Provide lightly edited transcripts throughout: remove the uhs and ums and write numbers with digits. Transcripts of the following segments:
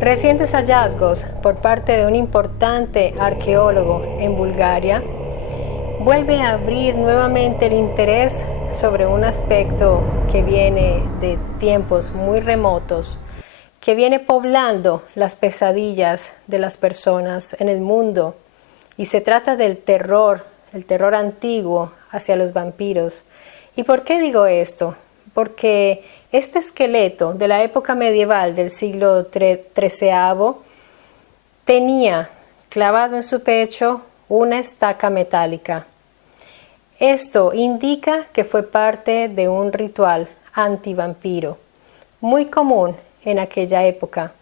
Recientes hallazgos por parte de un importante arqueólogo en Bulgaria vuelve a abrir nuevamente el interés sobre un aspecto que viene de tiempos muy remotos, que viene poblando las pesadillas de las personas en el mundo, y se trata del terror, el terror antiguo hacia los vampiros. ¿Y por qué digo esto? Porque este esqueleto de la época medieval del siglo XIII tenía clavado en su pecho una estaca metálica. Esto indica que fue parte de un ritual antivampiro, muy común en aquella época.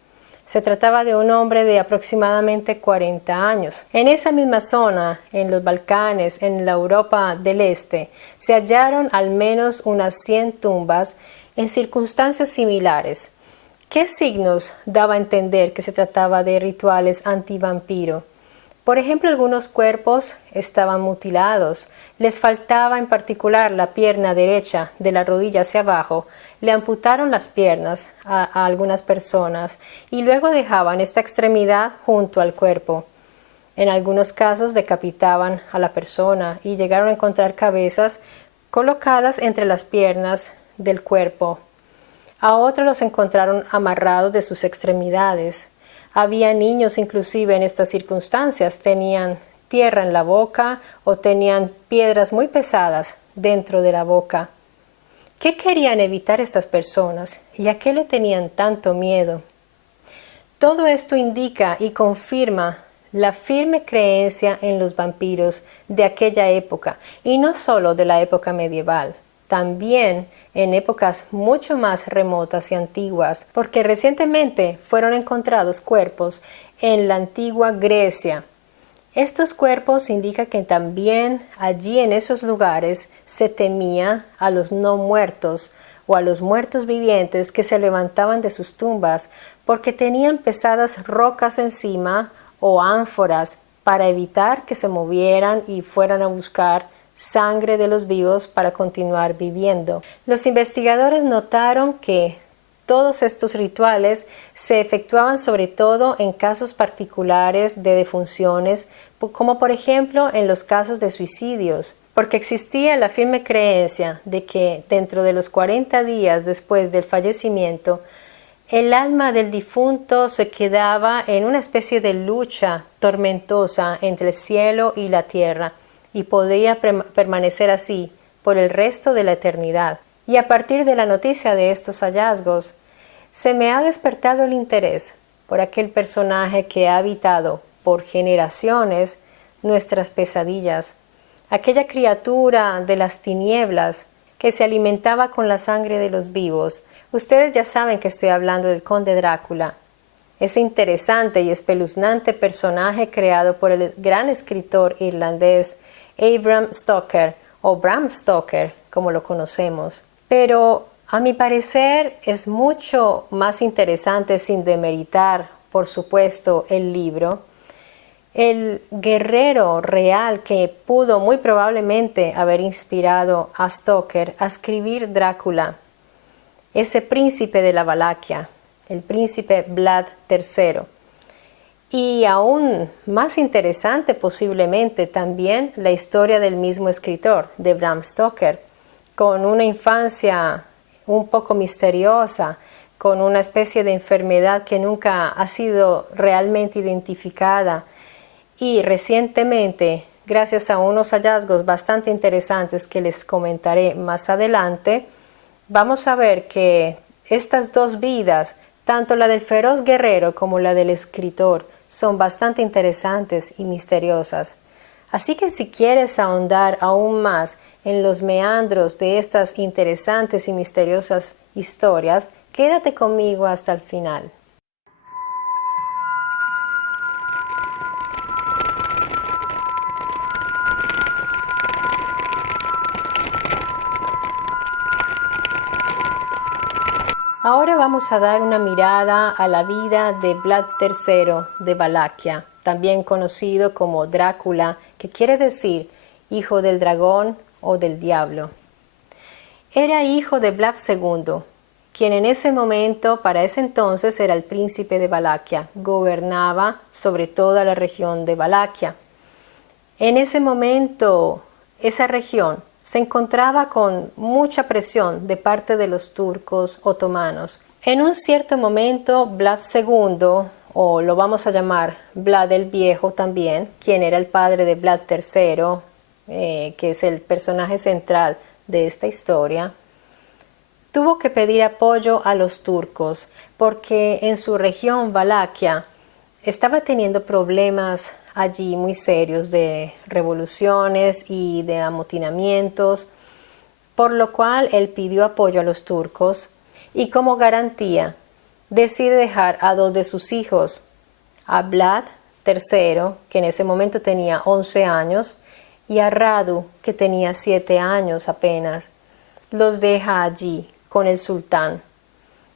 Se trataba de un hombre de aproximadamente 40 años. En esa misma zona, en los Balcanes, en la Europa del Este, se hallaron al menos unas 100 tumbas en circunstancias similares. ¿Qué signos daba a entender que se trataba de rituales antivampiro? Por ejemplo, algunos cuerpos estaban mutilados, les faltaba en particular la pierna derecha de la rodilla hacia abajo, le amputaron las piernas a algunas personas y luego dejaban esta extremidad junto al cuerpo. En algunos casos decapitaban a la persona y llegaron a encontrar cabezas colocadas entre las piernas del cuerpo. A otros los encontraron amarrados de sus extremidades. Había niños inclusive en estas circunstancias, tenían tierra en la boca o tenían piedras muy pesadas dentro de la boca. ¿Qué querían evitar estas personas y a qué le tenían tanto miedo? Todo esto indica y confirma la firme creencia en los vampiros de aquella época, y no solo de la época medieval, también en épocas mucho más remotas y antiguas, porque recientemente fueron encontrados cuerpos en la antigua Grecia. Estos cuerpos indican que también allí en esos lugares se temía a los no muertos o a los muertos vivientes que se levantaban de sus tumbas porque tenían pesadas rocas encima o ánforas para evitar que se movieran y fueran a buscar sangre de los vivos para continuar viviendo. Los investigadores notaron que todos estos rituales se efectuaban sobre todo en casos particulares de defunciones, como por ejemplo en los casos de suicidios, porque existía la firme creencia de que dentro de los 40 días después del fallecimiento, el alma del difunto se quedaba en una especie de lucha tormentosa entre el cielo y la tierra y podía permanecer así por el resto de la eternidad. Y a partir de la noticia de estos hallazgos, se me ha despertado el interés por aquel personaje que ha habitado por generaciones nuestras pesadillas, aquella criatura de las tinieblas que se alimentaba con la sangre de los vivos. Ustedes ya saben que estoy hablando del conde Drácula, ese interesante y espeluznante personaje creado por el gran escritor irlandés Bram Stoker, o Bram Stoker, como lo conocemos. Pero a mi parecer es mucho más interesante, sin demeritar, por supuesto, el libro, el guerrero real que pudo muy probablemente haber inspirado a Stoker a escribir Drácula, ese príncipe de la Valaquia, el príncipe Vlad III. Y aún más interesante posiblemente también la historia del mismo escritor, de Bram Stoker, con una infancia un poco misteriosa, con una especie de enfermedad que nunca ha sido realmente identificada. Y recientemente, gracias a unos hallazgos bastante interesantes que les comentaré más adelante, vamos a ver que estas dos vidas, tanto la del feroz guerrero como la del escritor, son bastante interesantes y misteriosas. Así que si quieres ahondar aún más en los meandros de estas interesantes y misteriosas historias, quédate conmigo hasta el final. Ahora vamos a dar una mirada a la vida de Vlad III de Valaquia, también conocido como Drácula, que quiere decir hijo del dragón o del diablo. Era hijo de Vlad II quien en ese momento, para ese entonces, era el príncipe de Valaquia, gobernaba sobre toda la región de Valaquia. En ese momento, esa región se encontraba con mucha presión de parte de los turcos otomanos. En un cierto momento, Vlad II, o lo vamos a llamar Vlad el Viejo también, quien era el padre de Vlad III, que es el personaje central de esta historia, tuvo que pedir apoyo a los turcos porque en su región Valaquia estaba teniendo problemas allí muy serios de revoluciones y de amotinamientos, por lo cual él pidió apoyo a los turcos y como garantía decide dejar a dos de sus hijos, a Vlad III, que en ese momento tenía 11 años, y a Radu, que tenía 7 años apenas. Los deja allí con el sultán.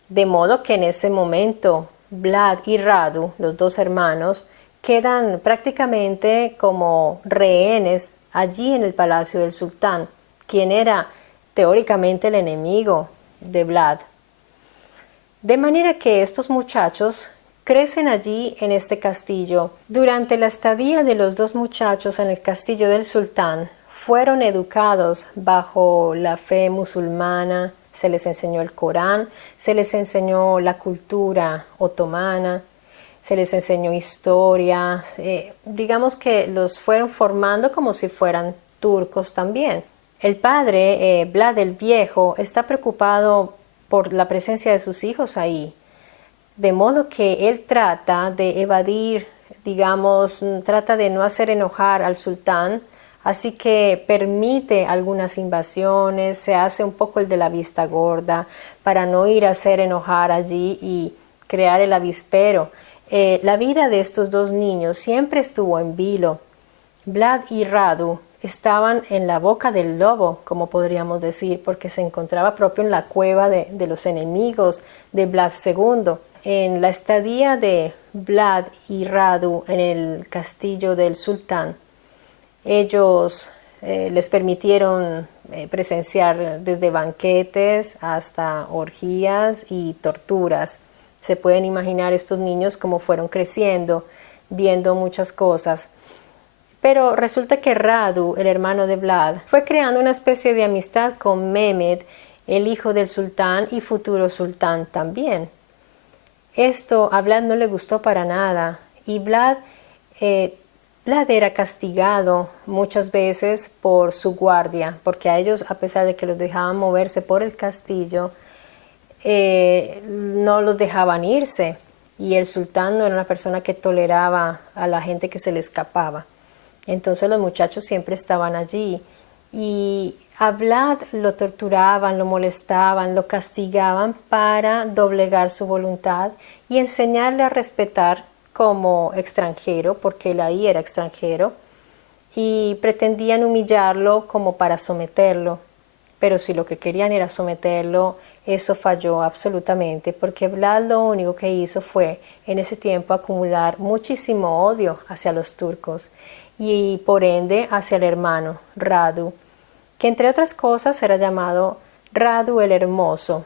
De modo que en ese momento Vlad y Radu, los dos hermanos, quedan prácticamente como rehenes allí en el palacio del sultán, quien era teóricamente el enemigo de Vlad. De manera que estos muchachos crecen allí en este castillo. Durante la estadía de los dos muchachos en el castillo del sultán, fueron educados bajo la fe musulmana, se les enseñó el Corán, se les enseñó la cultura otomana, se les enseñó historia, digamos que los fueron formando como si fueran turcos también. El padre, Vlad el Viejo, está preocupado por la presencia de sus hijos ahí, de modo que él trata de evadir, digamos, trata de no hacer enojar al sultán, así que permite algunas invasiones, se hace un poco el de la vista gorda para no ir a hacer enojar allí y crear el avispero. La vida de estos dos niños siempre estuvo en vilo. Vlad y Radu estaban en la boca del lobo, como podríamos decir, porque se encontraba propio en la cueva de los enemigos de Vlad II. En la estadía de Vlad y Radu en el castillo del sultán, ellos les permitieron presenciar desde banquetes hasta orgías y torturas. Se pueden imaginar estos niños cómo fueron creciendo, viendo muchas cosas. Pero resulta que Radu, el hermano de Vlad, fue creando una especie de amistad con Mehmed, el hijo del sultán y futuro sultán también. Esto a Vlad no le gustó para nada y Vlad era castigado muchas veces por su guardia, porque a ellos, a pesar de que los dejaban moverse por el castillo, no los dejaban irse, y el sultán no era una persona que toleraba a la gente que se le escapaba. Entonces los muchachos siempre estaban allí y a Vlad lo torturaban, lo molestaban, lo castigaban para doblegar su voluntad y enseñarle a respetar como extranjero, porque él ahí era extranjero, y pretendían humillarlo como para someterlo. Pero si lo que querían era someterlo, eso falló absolutamente, porque Vlad lo único que hizo fue en ese tiempo acumular muchísimo odio hacia los turcos y por ende hacia el hermano Radu, que entre otras cosas era llamado Radu el Hermoso,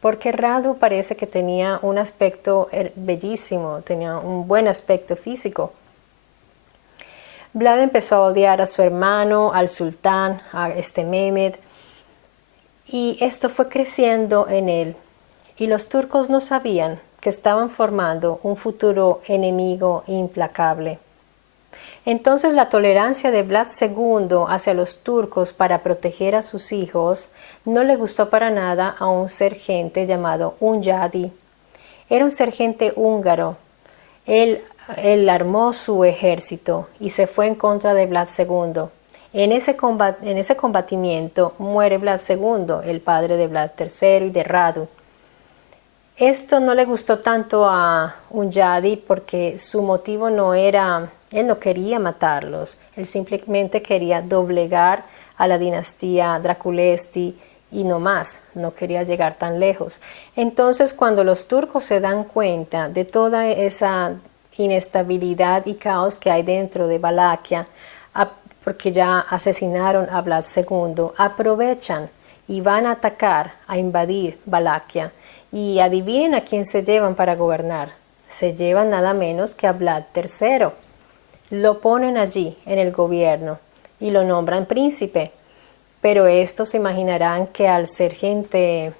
porque Radu parece que tenía un aspecto bellísimo, tenía un buen aspecto físico. Vlad empezó a odiar a su hermano, al sultán, a este Mehmed, y esto fue creciendo en él. Y los turcos no sabían que estaban formando un futuro enemigo implacable. Entonces la tolerancia de Vlad II hacia los turcos para proteger a sus hijos no le gustó para nada a un sergente llamado Hunyadi. Era un sergente húngaro. Él armó su ejército y se fue en contra de Vlad II. En ese combatimiento muere Vlad II, el padre de Vlad III y de Radu. Esto no le gustó tanto a Hunyadi porque su motivo no era, él no quería matarlos, él simplemente quería doblegar a la dinastía Draculesti y no más, no quería llegar tan lejos. Entonces, cuando los turcos se dan cuenta de toda esa inestabilidad y caos que hay dentro de Valaquia, porque ya asesinaron a Vlad II, aprovechan y van a atacar, a invadir Valaquia. Y adivinen a quién se llevan para gobernar. Se llevan nada menos que a Vlad III. Lo ponen allí en el gobierno y lo nombran príncipe. Pero estos se imaginarán que al ser gente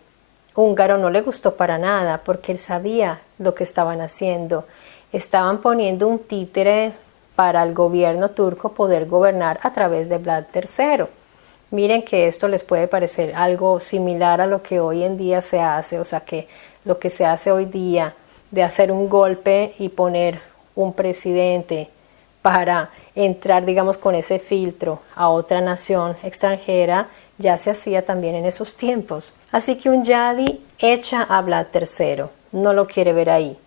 húngaro no le gustó para nada, porque él sabía lo que estaban haciendo. Estaban poniendo un títere para el gobierno turco poder gobernar a través de Vlad III. Miren que esto les puede parecer algo similar a lo que hoy en día se hace, o sea que lo que se hace hoy día de hacer un golpe y poner un presidente para entrar, digamos, con ese filtro a otra nación extranjera, ya se hacía también en esos tiempos. Así que un Yadi echa a Vlad III, no lo quiere ver ahí.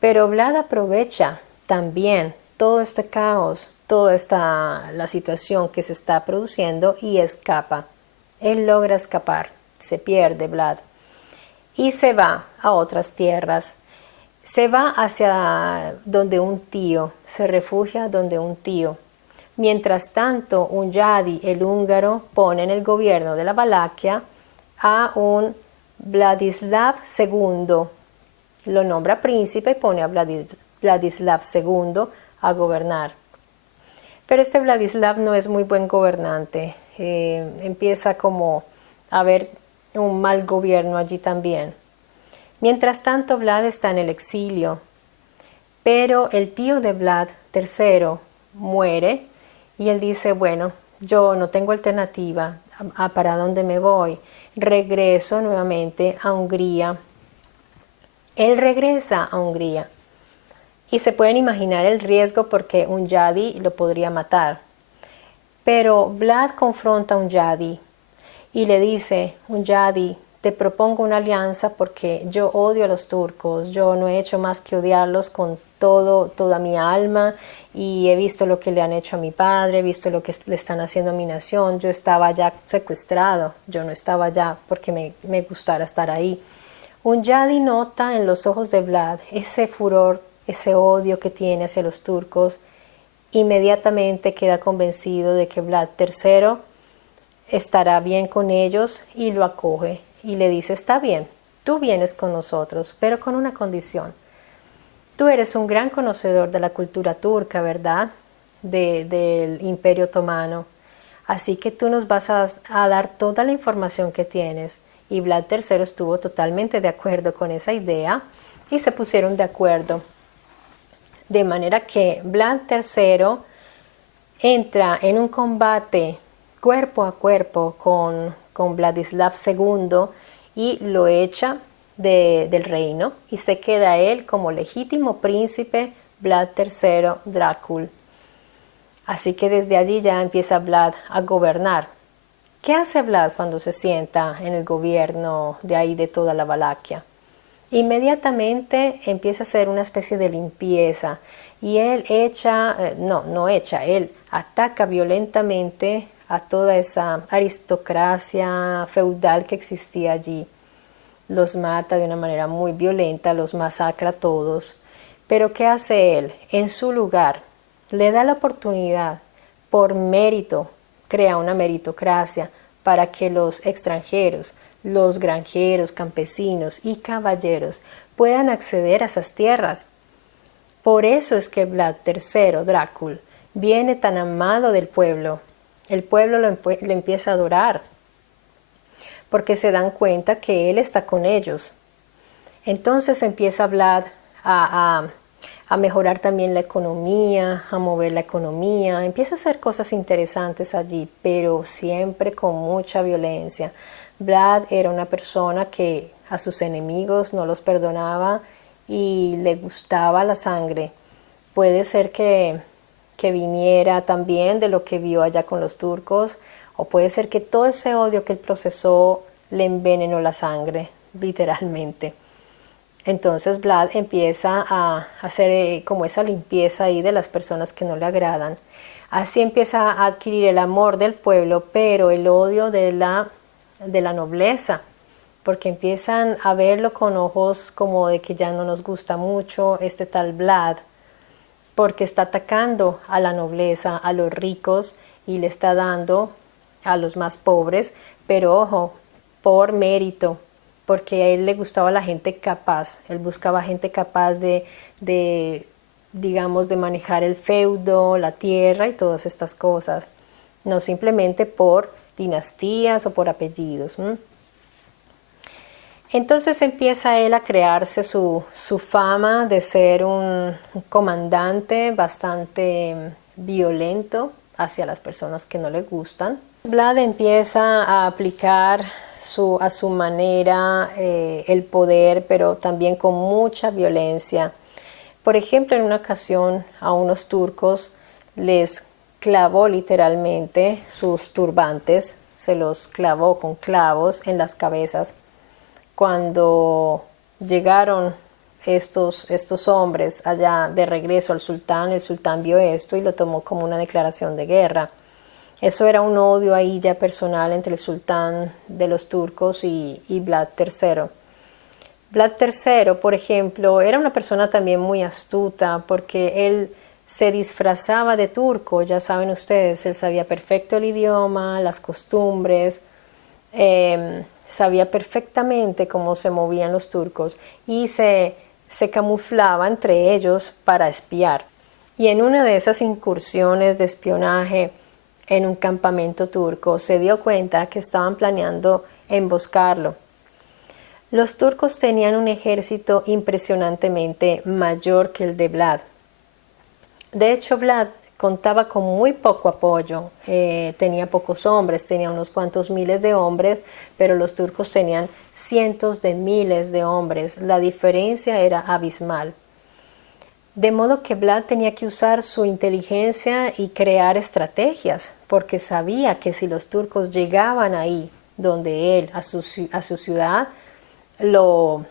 Pero Vlad aprovecha también todo este caos, la situación que se está produciendo y escapa. Él logra escapar, se pierde Vlad y se va a otras tierras. Se va hacia donde un tío, se refugia donde un tío. Mientras tanto, un Yadi, el húngaro, pone en el gobierno de la Valaquia a un Vladislav II. Lo nombra príncipe y pone a Vladislav II a gobernar. Pero este Vladislav no es muy buen gobernante. Empieza como a haber un mal gobierno allí también. Mientras tanto, Vlad está en el exilio, pero el tío de Vlad III muere y él dice, bueno, yo no tengo alternativa, ¿para dónde me voy? Regreso nuevamente a Hungría. Él regresa a Hungría y se pueden imaginar el riesgo porque un Yadi lo podría matar. Pero Vlad confronta a un Yadi y le dice, un Yadi, te propongo una alianza porque yo odio a los turcos, yo no he hecho más que odiarlos con toda mi alma y he visto lo que le han hecho a mi padre, he visto lo que le están haciendo a mi nación, yo estaba ya secuestrado, yo no estaba ya porque me gustara estar ahí. Un Yadi nota en los ojos de Vlad ese furor, ese odio que tiene hacia los turcos, inmediatamente queda convencido de que Vlad III estará bien con ellos y lo acoge y le dice, está bien, tú vienes con nosotros, pero con una condición. Tú eres un gran conocedor de la cultura turca, ¿verdad? Del Imperio Otomano. Así que tú nos vas a dar toda la información que tienes. Y Vlad III estuvo totalmente de acuerdo con esa idea y se pusieron de acuerdo. De manera que Vlad III entra en un combate cuerpo a cuerpo con Vladislav II y lo echa del reino y se queda él como legítimo príncipe Vlad III Drácul. Así que desde allí ya empieza Vlad a gobernar. ¿Qué hace Vlad cuando se sienta en el gobierno de ahí de toda la Valaquia? Inmediatamente empieza a hacer una especie de limpieza y él él ataca violentamente a toda esa aristocracia feudal que existía allí. Los mata de una manera muy violenta, los masacra a todos. Pero ¿qué hace él? En su lugar, le da la oportunidad, por mérito, crea una meritocracia para que los extranjeros, los granjeros, campesinos y caballeros puedan acceder a esas tierras. Por eso es que Vlad III Drácul viene tan amado del pueblo. El pueblo le empieza a adorar porque se dan cuenta que él está con ellos. Entonces empieza Vlad a mejorar también la economía, a mover la economía, empieza a hacer cosas interesantes allí, pero siempre con mucha violencia. Vlad era una persona que a sus enemigos no los perdonaba y le gustaba la sangre. Puede ser que viniera también de lo que vio allá con los turcos, o puede ser que todo ese odio que él procesó le envenenó la sangre, literalmente. Entonces Vlad empieza a hacer como esa limpieza ahí de las personas que no le agradan. Así empieza a adquirir el amor del pueblo, pero el odio de la nobleza, porque empiezan a verlo con ojos como de que ya no nos gusta mucho este tal Vlad, porque está atacando a la nobleza, a los ricos, y le está dando a los más pobres, pero ojo, por mérito. porque a él le gustaba la gente capaz. Él buscaba gente capaz digamos, de manejar el feudo, la tierra y todas estas cosas, no simplemente por dinastías o por apellidos. Entonces empieza él a crearse su fama de ser un comandante bastante violento hacia las personas que no le gustan. Vlad empieza a aplicar a su manera el poder, pero también con mucha violencia. Por ejemplo, en una ocasión a unos turcos les clavó literalmente sus turbantes, se los clavó con clavos en las cabezas. Cuando llegaron estos hombres allá de regreso al sultán, el sultán vio esto y lo tomó como una declaración de guerra. Eso era un odio ahí ya personal entre el sultán de los turcos y Vlad III. Vlad III, por ejemplo, era una persona también muy astuta porque él se disfrazaba de turco, ya saben ustedes, él sabía perfecto el idioma, las costumbres, sabía perfectamente cómo se movían los turcos y se camuflaba entre ellos para espiar. Y en una de esas incursiones de espionaje en un campamento turco se dio cuenta que estaban planeando emboscarlo. Los turcos tenían un ejército impresionantemente mayor que el de Vlad. De hecho, Vlad contaba con muy poco apoyo, tenía pocos hombres, tenía unos cuantos miles de hombres, pero los turcos tenían cientos de miles de hombres. La diferencia era abismal. De modo que Vlad tenía que usar su inteligencia y crear estrategias, porque sabía que si los turcos llegaban ahí, donde él, a su ciudad, lo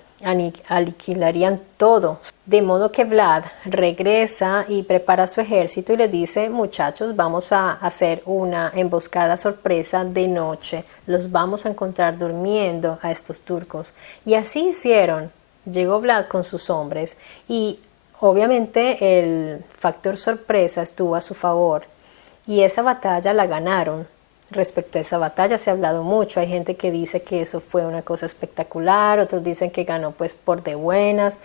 aniquilarían todo. De modo que Vlad regresa y prepara su ejército y le dice: muchachos, vamos a hacer una emboscada sorpresa de noche, los vamos a encontrar durmiendo a estos turcos. Y así hicieron. Llegó Vlad con sus hombres y obviamente el factor sorpresa estuvo a su favor y esa batalla la ganaron. Respecto a esa batalla se ha hablado mucho, hay gente que dice que eso fue una cosa espectacular, otros dicen que ganó pues por de buenas,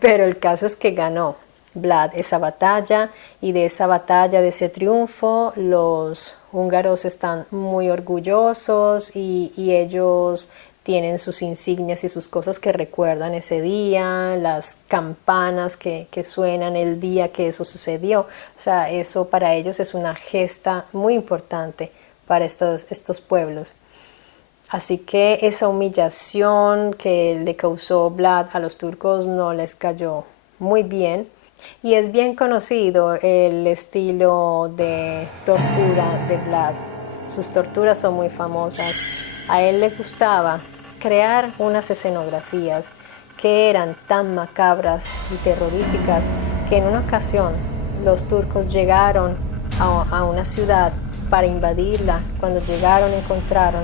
pero el caso es que ganó Vlad esa batalla y de esa batalla, de ese triunfo, los húngaros están muy orgullosos y ellos tienen sus insignias y sus cosas que recuerdan ese día, las campanas que suenan el día que eso sucedió. O sea, eso para ellos es una gesta muy importante para estos pueblos. Así que esa humillación que le causó Vlad a los turcos no les cayó muy bien. Y es bien conocido el estilo de tortura de Vlad. Sus torturas son muy famosas. A él le gustaba crear unas escenografías que eran tan macabras y terroríficas que en una ocasión los turcos llegaron a una ciudad para invadirla. Cuando llegaron encontraron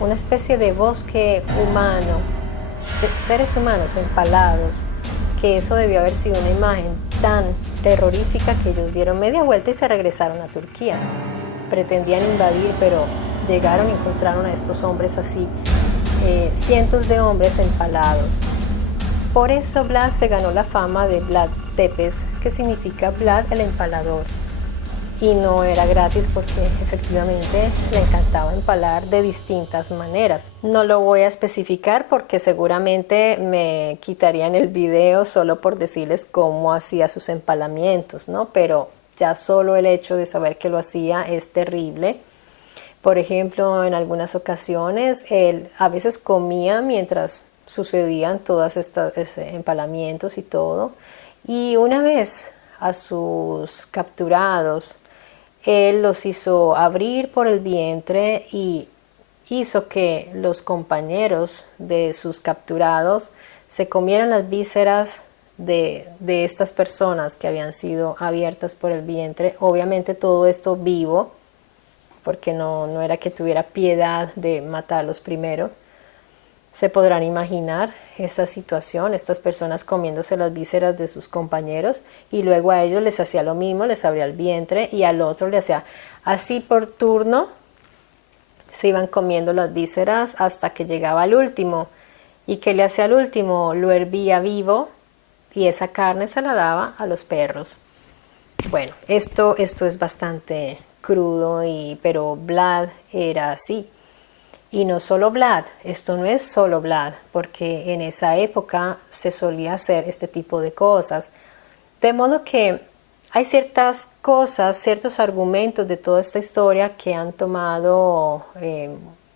una especie de bosque humano, seres humanos empalados, que eso debió haber sido una imagen tan terrorífica que ellos dieron media vuelta y se regresaron a Turquía. Pretendían invadir, pero llegaron y encontraron a estos hombres así, cientos de hombres empalados. Por eso Vlad se ganó la fama de Vlad Tepes, que significa Vlad el empalador. Y no era gratis porque efectivamente le encantaba empalar de distintas maneras. No lo voy a especificar porque seguramente me quitarían el video solo por decirles cómo hacía sus empalamientos, ¿no? Pero ya solo el hecho de saber que lo hacía es terrible. Por ejemplo, en algunas ocasiones él a veces comía mientras sucedían todos estos empalamientos y todo. Y una vez a sus capturados, él los hizo abrir por el vientre y hizo que los compañeros de sus capturados se comieran las vísceras de estas personas que habían sido abiertas por el vientre. Obviamente todo esto vivo, porque no era que tuviera piedad de matarlos primero. Se podrán imaginar esa situación, estas personas comiéndose las vísceras de sus compañeros y luego a ellos les hacía lo mismo, les abría el vientre y al otro le hacía así por turno, se iban comiendo las vísceras hasta que llegaba el último. ¿Y qué le hacía al último? Lo hervía vivo y esa carne se la daba a los perros. Bueno, esto es bastante crudo, pero Vlad era así. Y no solo Vlad, esto no es solo Vlad, porque en esa época se solía hacer este tipo de cosas. De modo que hay ciertas cosas, ciertos argumentos de toda esta historia que han tomado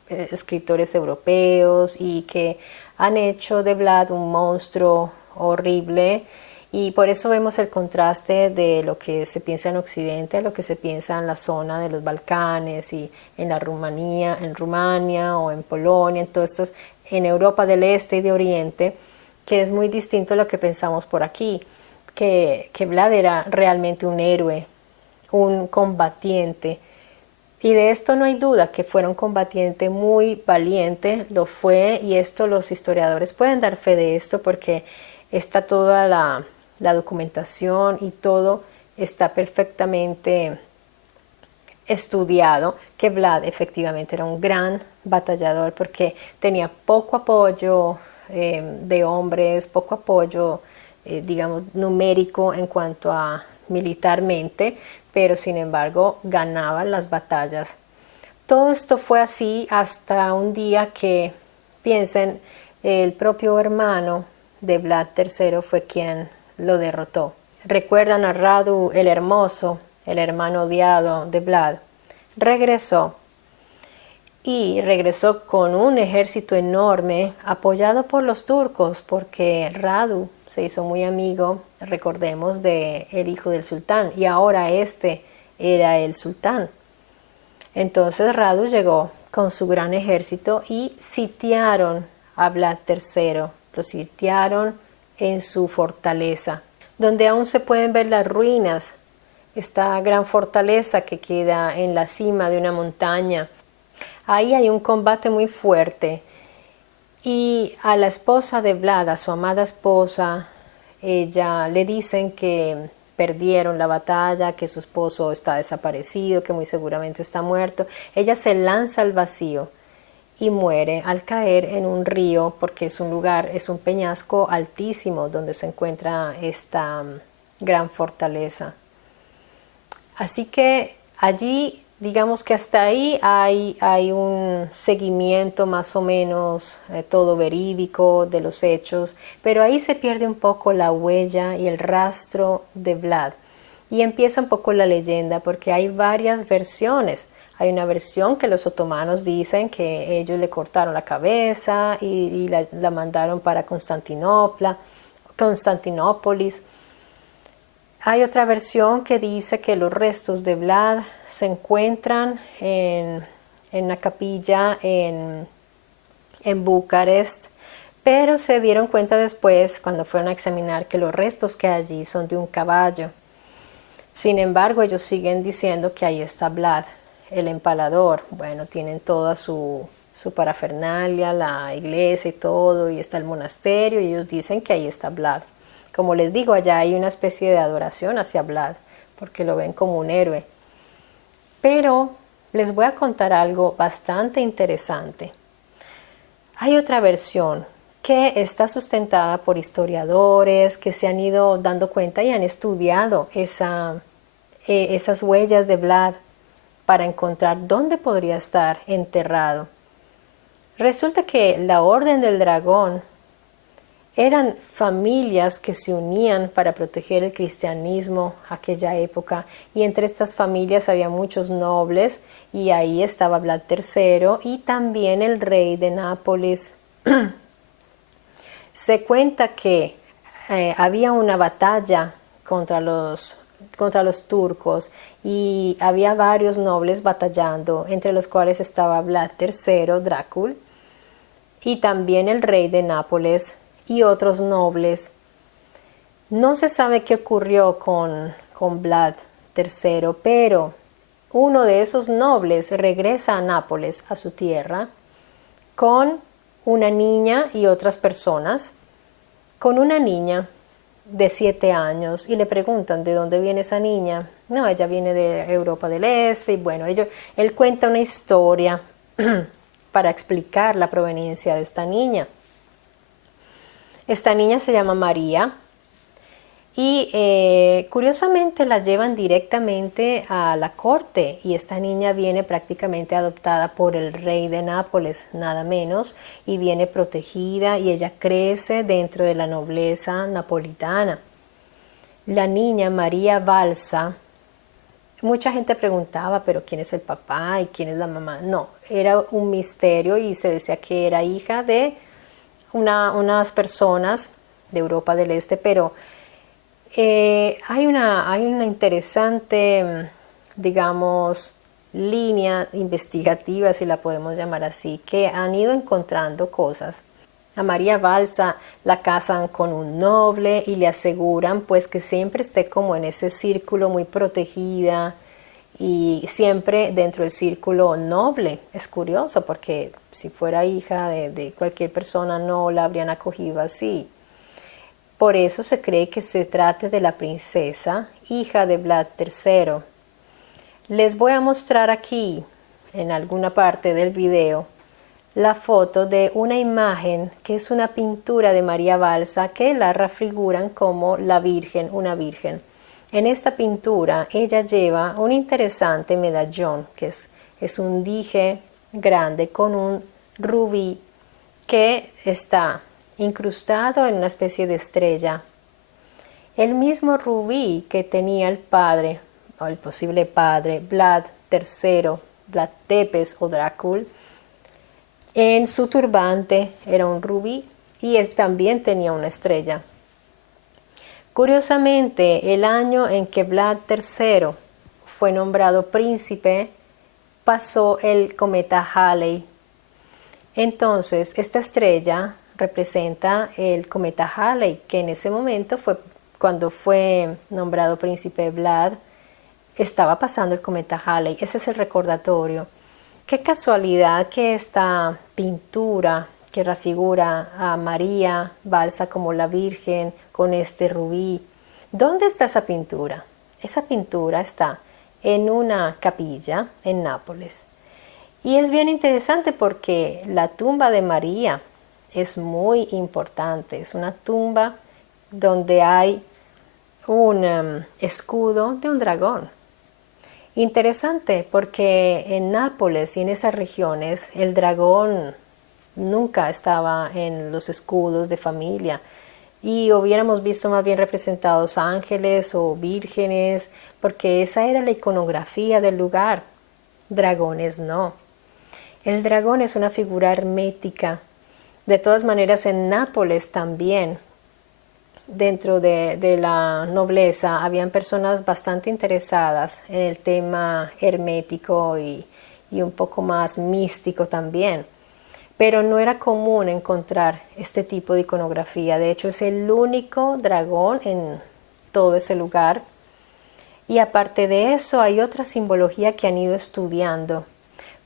escritores europeos y que han hecho de Vlad un monstruo horrible, y por eso vemos el contraste de lo que se piensa en Occidente a lo que se piensa en la zona de los Balcanes y en la Rumanía, en Rumania o en Polonia, en Europa del Este y de Oriente, que es muy distinto a lo que pensamos por aquí, que Vlad era realmente un héroe, un combatiente. Y de esto no hay duda, que fuera un combatiente muy valiente, lo fue, y esto los historiadores pueden dar fe de esto porque está toda la documentación y todo está perfectamente estudiado, que Vlad efectivamente era un gran batallador porque tenía poco apoyo de hombres, poco apoyo, digamos, numérico en cuanto a militarmente, pero sin embargo ganaba las batallas. Todo esto fue así hasta un día que, piensen, el propio hermano de Vlad III fue quien lo derrotó. Recuerdan a Radu el Hermoso, el hermano odiado de Vlad. Regresó con un ejército enorme apoyado por los turcos, porque Radu se hizo muy amigo, recordemos, de el hijo del sultán, y ahora este era el sultán. Entonces Radu llegó con su gran ejército y sitiaron a Vlad III, lo sitiaron en su fortaleza, donde aún se pueden ver las ruinas, esta gran fortaleza que queda en la cima de una montaña. Ahí hay un combate muy fuerte, y a la esposa de Vlad, a su amada esposa, ella le dicen que perdieron la batalla, que su esposo está desaparecido, que muy seguramente está muerto. Ella se lanza al vacío y muere al caer en un río, porque es un peñasco altísimo donde se encuentra esta gran fortaleza. Así que allí, digamos que hasta ahí hay un seguimiento más o menos todo verídico de los hechos, pero ahí se pierde un poco la huella y el rastro de Vlad. Y empieza un poco la leyenda, porque hay varias versiones. Hay una versión que los otomanos dicen que ellos le cortaron la cabeza y la mandaron para Constantinópolis. Hay otra versión que dice que los restos de Vlad se encuentran en una capilla en Bucarest, pero se dieron cuenta después, cuando fueron a examinar, que los restos que hay allí son de un caballo. Sin embargo, ellos siguen diciendo que ahí está Vlad, el empalador. Bueno, tienen toda su parafernalia, la iglesia y todo, y está el monasterio, y ellos dicen que ahí está Vlad. Como les digo, allá hay una especie de adoración hacia Vlad, porque lo ven como un héroe. Pero les voy a contar algo bastante interesante. Hay otra versión que está sustentada por historiadores que se han ido dando cuenta y han estudiado esas huellas de Vlad para encontrar dónde podría estar enterrado. Resulta que la Orden del Dragón eran familias que se unían para proteger el cristianismo aquella época, y entre estas familias había muchos nobles, y ahí estaba Vlad III y también el rey de Nápoles. Se cuenta que había una batalla contra los turcos, y había varios nobles batallando, entre los cuales estaba Vlad III, Drácula, y también el rey de Nápoles y otros nobles. No se sabe qué ocurrió con Vlad III, pero uno de esos nobles regresa a Nápoles, a su tierra, con una niña y otras personas, con una niña de 7 años, y le preguntan de dónde viene esa niña. No, ella viene de Europa del Este, y bueno, él cuenta una historia para explicar la proveniencia de esta niña. Esta niña se llama María y curiosamente la llevan directamente a la corte y esta niña viene prácticamente adoptada por el rey de Nápoles, nada menos, y viene protegida y ella crece dentro de la nobleza napolitana. La niña María Balsa, mucha gente preguntaba, pero ¿quién es el papá y quién es la mamá? No, era un misterio y se decía que era hija de unas personas de Europa del Este, pero hay una interesante, digamos, línea investigativa, si la podemos llamar así, que han ido encontrando cosas. A María Balsa la casan con un noble y le aseguran pues que siempre esté como en ese círculo muy protegida y siempre dentro del círculo noble. Es curioso porque si fuera hija de cualquier persona no la habrían acogido así. Por eso se cree que se trate de la princesa, hija de Vlad III. Les voy a mostrar aquí, en alguna parte del video, la foto de una imagen que es una pintura de María Balsa que la refiguran como la Virgen, una Virgen. En esta pintura ella lleva un interesante medallón, que es un dije grande con un rubí que está incrustado en una especie de estrella. El mismo rubí que tenía el padre, o el posible padre, Vlad III, Vlad Tepes o Drácula, en su turbante era un rubí y él también tenía una estrella. Curiosamente, el año en que Vlad III fue nombrado príncipe, pasó el cometa Halley. Entonces, esta estrella representa el cometa Halley, que en ese momento fue cuando fue nombrado príncipe Vlad, estaba pasando el cometa Halley. Ese es el recordatorio. Qué casualidad que esta pintura que refigura a María Balsa como la Virgen con este rubí. ¿Dónde está esa pintura? Esa pintura está en una capilla en Nápoles. Y es bien interesante porque la tumba de María es muy importante. Es una tumba donde hay un escudo de un dragón. Interesante porque en Nápoles y en esas regiones el dragón nunca estaba en los escudos de familia y hubiéramos visto más bien representados ángeles o vírgenes porque esa era la iconografía del lugar. Dragones no. El dragón es una figura hermética. De todas maneras en Nápoles también, dentro de la nobleza, habían personas bastante interesadas en el tema hermético y un poco más místico también. Pero no era común encontrar este tipo de iconografía. De hecho, es el único dragón en todo ese lugar. Y aparte de eso, hay otra simbología que han ido estudiando.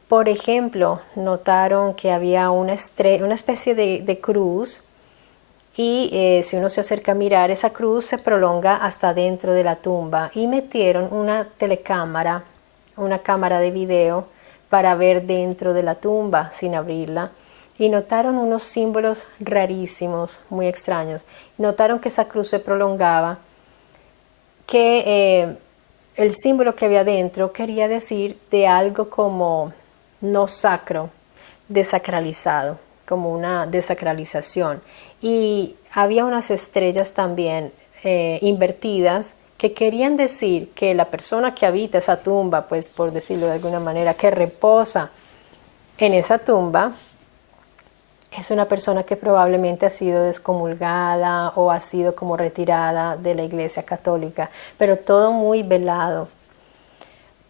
Por ejemplo, notaron que había una especie de cruz y si uno se acerca a mirar, esa cruz se prolonga hasta dentro de la tumba y metieron una telecámara, una cámara de video para ver dentro de la tumba sin abrirla y notaron unos símbolos rarísimos, muy extraños. Notaron que esa cruz se prolongaba, que el símbolo que había dentro quería decir de algo como no sacro, desacralizado, como una desacralización. Y había unas estrellas también invertidas que querían decir que la persona que habita esa tumba, pues por decirlo de alguna manera, que reposa en esa tumba, es una persona que probablemente ha sido descomulgada o ha sido como retirada de la Iglesia Católica, pero todo muy velado.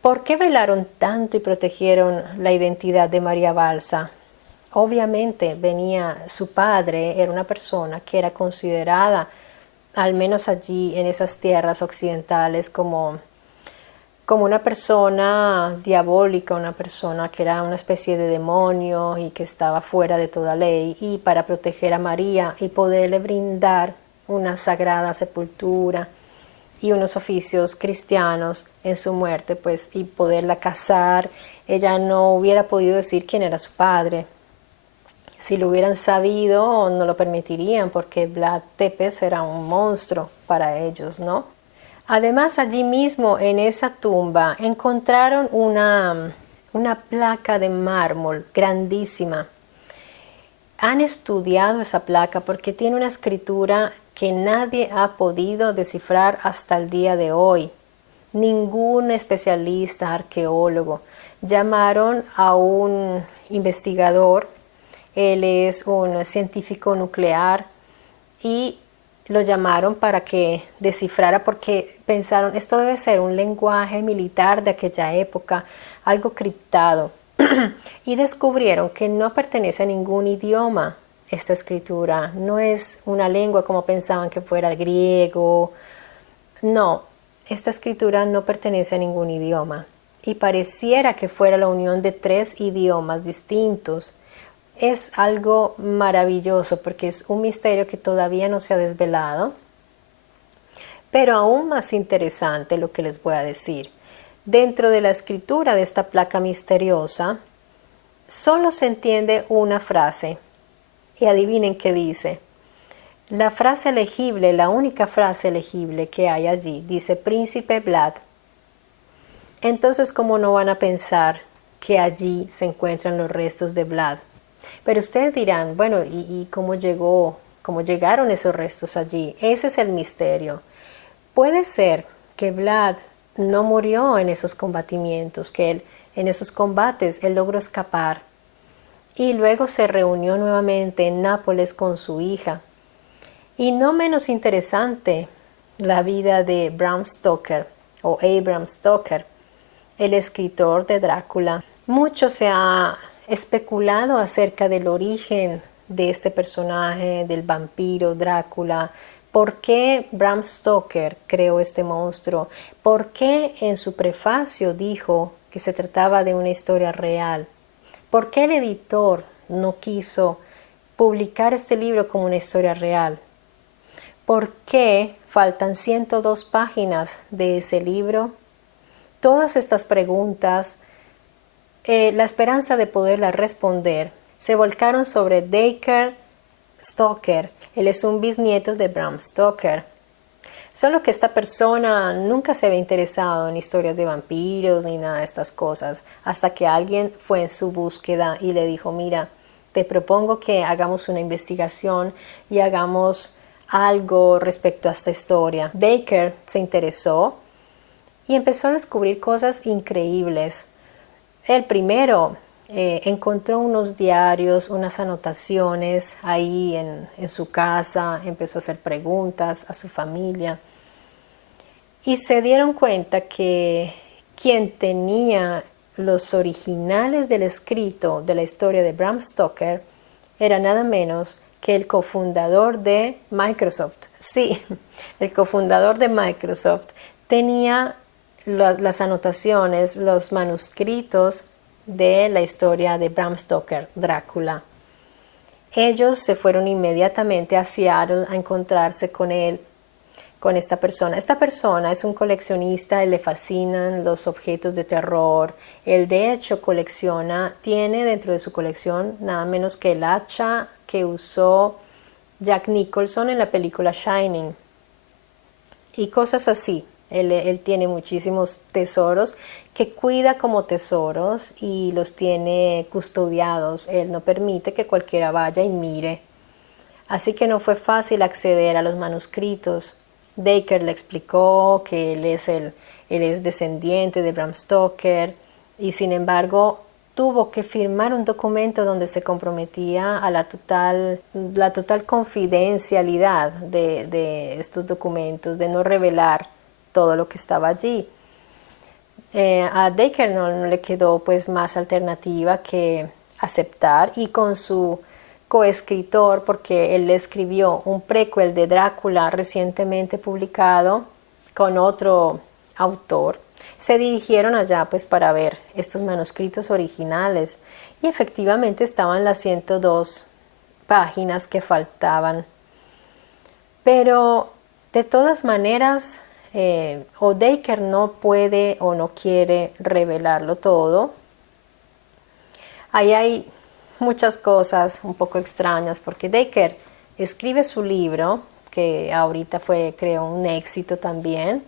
¿Por qué velaron tanto y protegieron la identidad de María Balsa? Obviamente su padre era una persona que era considerada, al menos allí en esas tierras occidentales, como una persona diabólica, una persona que era una especie de demonio y que estaba fuera de toda ley. Y para proteger a María y poderle brindar una sagrada sepultura y unos oficios cristianos en su muerte, pues, y poderla casar, ella no hubiera podido decir quién era su padre. Si lo hubieran sabido, no lo permitirían porque Vlad Tepes era un monstruo para ellos, ¿no? Además, allí mismo en esa tumba encontraron una placa de mármol grandísima. Han estudiado esa placa porque tiene una escritura que nadie ha podido descifrar hasta el día de hoy. Ningún especialista, arqueólogo. Llamaron a un investigador, él es un científico nuclear, y lo llamaron para que descifrara porque pensaron, esto debe ser un lenguaje militar de aquella época, algo criptado. Y descubrieron que no pertenece a ningún idioma esta escritura, no es una lengua como pensaban que fuera el griego, no, esta escritura no pertenece a ningún idioma y pareciera que fuera la unión de 3 idiomas distintos. Es algo maravilloso porque es un misterio que todavía no se ha desvelado, pero aún más interesante lo que les voy a decir. Dentro de la escritura de esta placa misteriosa, solo se entiende una frase. Y adivinen qué dice. La frase legible, la única frase legible que hay allí, dice Príncipe Vlad. Entonces, ¿cómo no van a pensar que allí se encuentran los restos de Vlad? Pero ustedes dirán, bueno, ¿y cómo llegaron esos restos allí? Ese es el misterio. Puede ser que Vlad no murió en esos combatimientos, que él, en esos combates él logró escapar y luego se reunió nuevamente en Nápoles con su hija. Y no menos interesante, la vida de Bram Stoker o Abram Stoker, el escritor de Drácula. Mucho se ha especulado acerca del origen de este personaje, del vampiro Drácula. ¿Por qué Bram Stoker creó este monstruo? ¿Por qué en su prefacio dijo que se trataba de una historia real? ¿Por qué el editor no quiso publicar este libro como una historia real? ¿Por qué faltan 102 páginas de ese libro? Todas estas preguntas, la esperanza de poderlas responder, se volcaron sobre Dacre Stoker. Él es un bisnieto de Bram Stoker. Solo que esta persona nunca se había interesado en historias de vampiros ni nada de estas cosas, hasta que alguien fue en su búsqueda y le dijo, mira, te propongo que hagamos una investigación y hagamos algo respecto a esta historia. Dacre se interesó y empezó a descubrir cosas increíbles. El primero encontró unos diarios, unas anotaciones ahí en su casa, empezó a hacer preguntas a su familia y se dieron cuenta que quien tenía los originales del escrito de la historia de Bram Stoker era nada menos que el cofundador de Microsoft. Sí, el cofundador de Microsoft tenía las anotaciones, los manuscritos de la historia de Bram Stoker, Drácula. Ellos se fueron inmediatamente a Seattle a encontrarse con él, con esta persona. Esta persona es un coleccionista, le fascinan los objetos de terror. Él de hecho tiene dentro de su colección nada menos que el hacha que usó Jack Nicholson en la película Shining y cosas así. Él tiene muchísimos tesoros que cuida como tesoros y los tiene custodiados. Él no permite que cualquiera vaya y mire. Así que no fue fácil acceder a los manuscritos. Dacre le explicó que él es descendiente de Bram Stoker y sin embargo tuvo que firmar un documento donde se comprometía a la total confidencialidad de estos documentos, de no revelar todo lo que estaba allí. A Dacre no le quedó pues más alternativa que aceptar y con su coescritor, porque él escribió un prequel de Drácula recientemente publicado con otro autor, se dirigieron allá pues para ver estos manuscritos originales y efectivamente estaban las 102 páginas que faltaban. Pero de todas maneras, o Dacre no puede o no quiere revelarlo todo. Ahí hay muchas cosas un poco extrañas, porque Dacre escribe su libro, que ahorita fue, creo, un éxito también.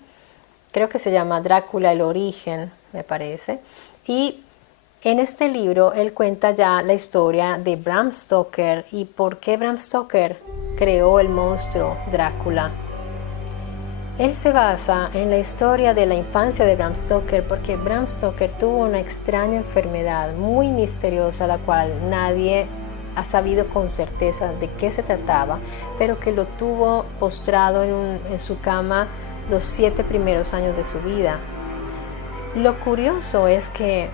Creo que se llama Drácula, el origen, me parece. Y en este libro él cuenta ya la historia de Bram Stoker y por qué Bram Stoker creó el monstruo Drácula. Él se basa en la historia de la infancia de Bram Stoker porque Bram Stoker tuvo una extraña enfermedad muy misteriosa, la cual nadie ha sabido con certeza de qué se trataba, pero que lo tuvo postrado en su cama los 7 primeros años de su vida. Lo curioso es que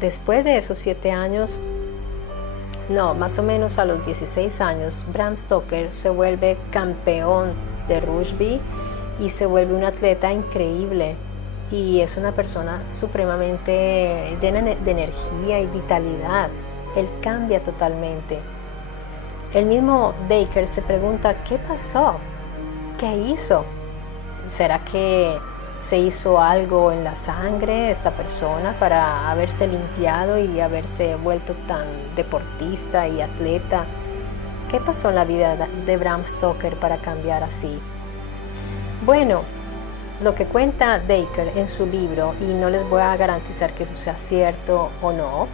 después de esos 7 años, no, más o menos a los 16 años, Bram Stoker se vuelve campeón de rugby y se vuelve un atleta increíble y es una persona supremamente llena de energía y vitalidad. Él cambia totalmente. El mismo Dacre se pregunta, ¿qué pasó? ¿Qué hizo? ¿Será que se hizo algo en la sangre esta persona para haberse limpiado y haberse vuelto tan deportista y atleta? ¿Qué pasó en la vida de Bram Stoker para cambiar así? Bueno, lo que cuenta Dacre en su libro, y no les voy a garantizar que eso sea cierto o no,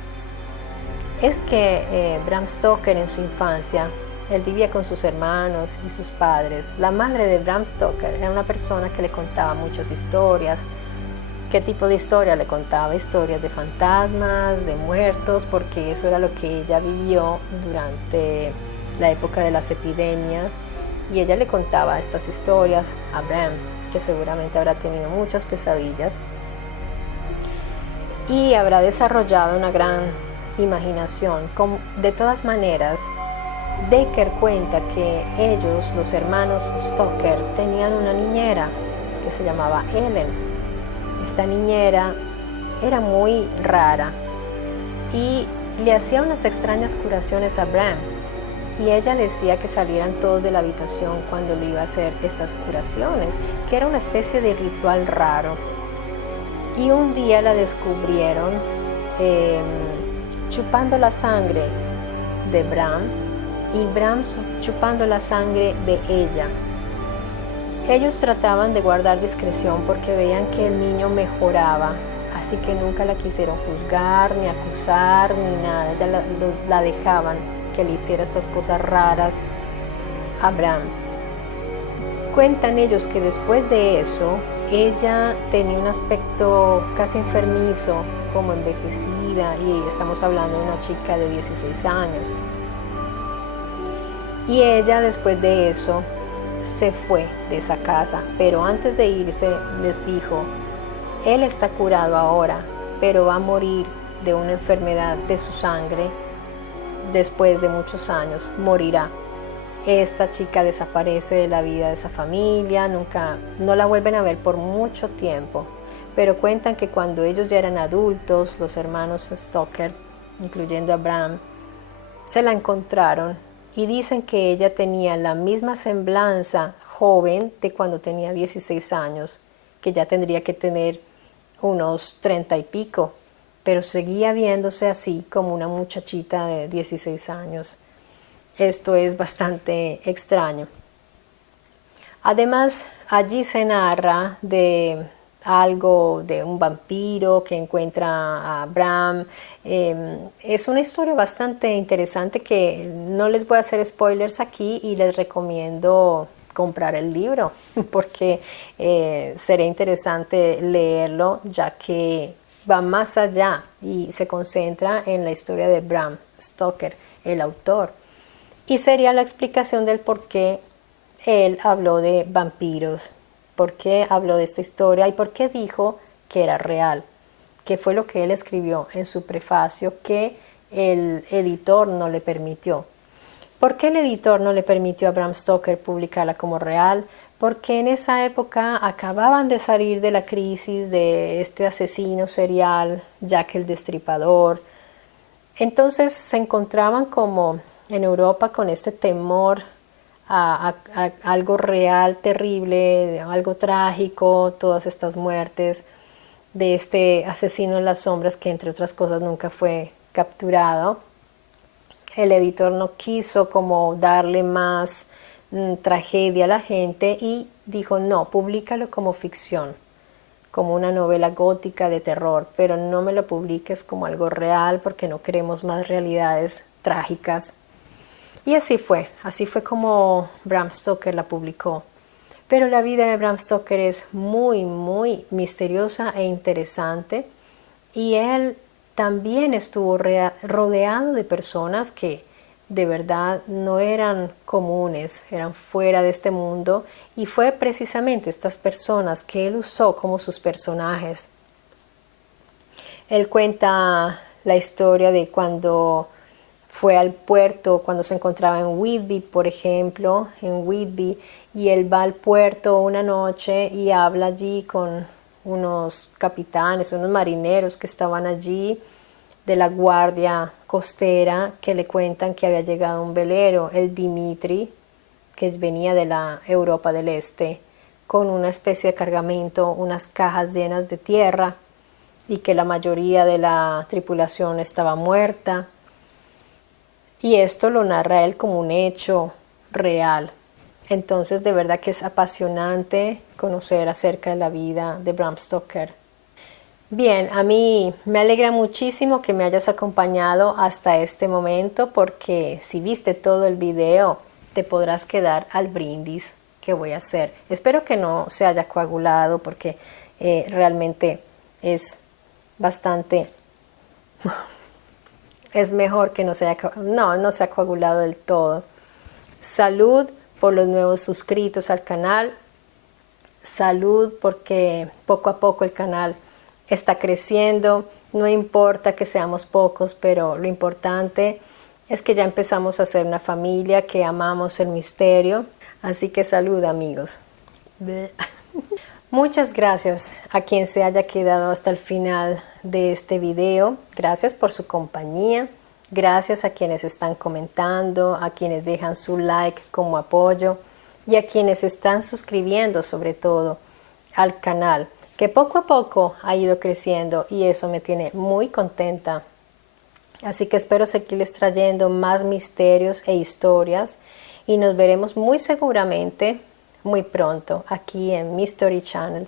es que Bram Stoker en su infancia, él vivía con sus hermanos y sus padres. La madre de Bram Stoker era una persona que le contaba muchas historias. ¿Qué tipo de historia le contaba? Historias de fantasmas, de muertos, porque eso era lo que ella vivió durante la época de las epidemias. Y ella le contaba estas historias a Bram, que seguramente habrá tenido muchas pesadillas y habrá desarrollado una gran imaginación. De todas maneras, Dacre cuenta que ellos, los hermanos Stoker, tenían una niñera que se llamaba Ellen. Esta niñera era muy rara y le hacía unas extrañas curaciones a Bram. Y ella decía que salieran todos de la habitación cuando le iba a hacer estas curaciones, que era una especie de ritual raro. Y un día la descubrieron chupando la sangre de Bram y Bram chupando la sangre de ella. Ellos trataban de guardar discreción porque veían que el niño mejoraba, así que nunca la quisieron juzgar, ni acusar, ni nada. Ella la dejaban que le hiciera estas cosas raras a Bram. Cuentan ellos que después de eso ella tenía un aspecto casi enfermizo, como envejecida, y estamos hablando de una chica de 16 años. Y ella después de eso se fue de esa casa, pero antes de irse les dijo, él está curado ahora, pero va a morir de una enfermedad de su sangre. Después de muchos años morirá. Esta chica desaparece de la vida de esa familia, no la vuelven a ver por mucho tiempo, pero cuentan que cuando ellos ya eran adultos, los hermanos Stoker, incluyendo a Bram, se la encontraron y dicen que ella tenía la misma semblanza joven de cuando tenía 16 años, que ya tendría que tener unos 30 y pico, pero seguía viéndose así como una muchachita de 16 años. Esto es bastante extraño. Además, allí se narra de algo de un vampiro que encuentra a Bram. Es una historia bastante interesante que no les voy a hacer spoilers aquí y les recomiendo comprar el libro porque sería interesante leerlo, ya que va más allá y se concentra en la historia de Bram Stoker, el autor, y sería la explicación del por qué él habló de vampiros, por qué habló de esta historia y por qué dijo que era real, que fue lo que él escribió en su prefacio que el editor no le permitió. ¿Por qué el editor no le permitió a Bram Stoker publicarla como real? Porque en esa época acababan de salir de la crisis de este asesino serial, Jack el Destripador. Entonces se encontraban como en Europa con este temor a algo real, terrible, algo trágico, todas estas muertes de este asesino en las sombras que entre otras cosas nunca fue capturado. El editor no quiso como darle más tragedia a la gente y dijo, no, públicalo como ficción, como una novela gótica de terror, pero no me lo publiques como algo real porque no queremos más realidades trágicas. Y así fue como Bram Stoker la publicó. Pero la vida de Bram Stoker es muy, muy misteriosa e interesante. Y él también estuvo rodeado de personas que de verdad no eran comunes, eran fuera de este mundo. Y fue precisamente estas personas que él usó como sus personajes. Él cuenta la historia de cuando fue al puerto, cuando se encontraba en Whitby, por ejemplo, en Whitby, y él va al puerto una noche y habla allí con unos capitanes, unos marineros que estaban allí de la guardia costera, que le cuentan que había llegado un velero, el Dimitri, que venía de la Europa del Este, con una especie de cargamento, unas cajas llenas de tierra, y que la mayoría de la tripulación estaba muerta. Y esto lo narra él como un hecho real. Entonces, de verdad que es apasionante conocer acerca de la vida de Bram Stoker. Bien, a mí me alegra muchísimo que me hayas acompañado hasta este momento, porque si viste todo el video te podrás quedar al brindis que voy a hacer. Espero que no se haya coagulado, porque realmente es bastante... es mejor que no se haya, no se ha coagulado del todo. Salud por los nuevos suscritos al canal. Salud porque poco a poco el canal está creciendo. No importa que seamos pocos, pero lo importante es que ya empezamos a ser una familia, que amamos el misterio. Así que salud, amigos. Muchas gracias a quien se haya quedado hasta el final de este video. Gracias por su compañía. Gracias a quienes están comentando, a quienes dejan su like como apoyo y a quienes están suscribiendo, sobre todo al canal, que poco a poco ha ido creciendo y eso me tiene muy contenta. Así que espero seguirles trayendo más misterios e historias y nos veremos muy seguramente muy pronto aquí en Mystery Channel.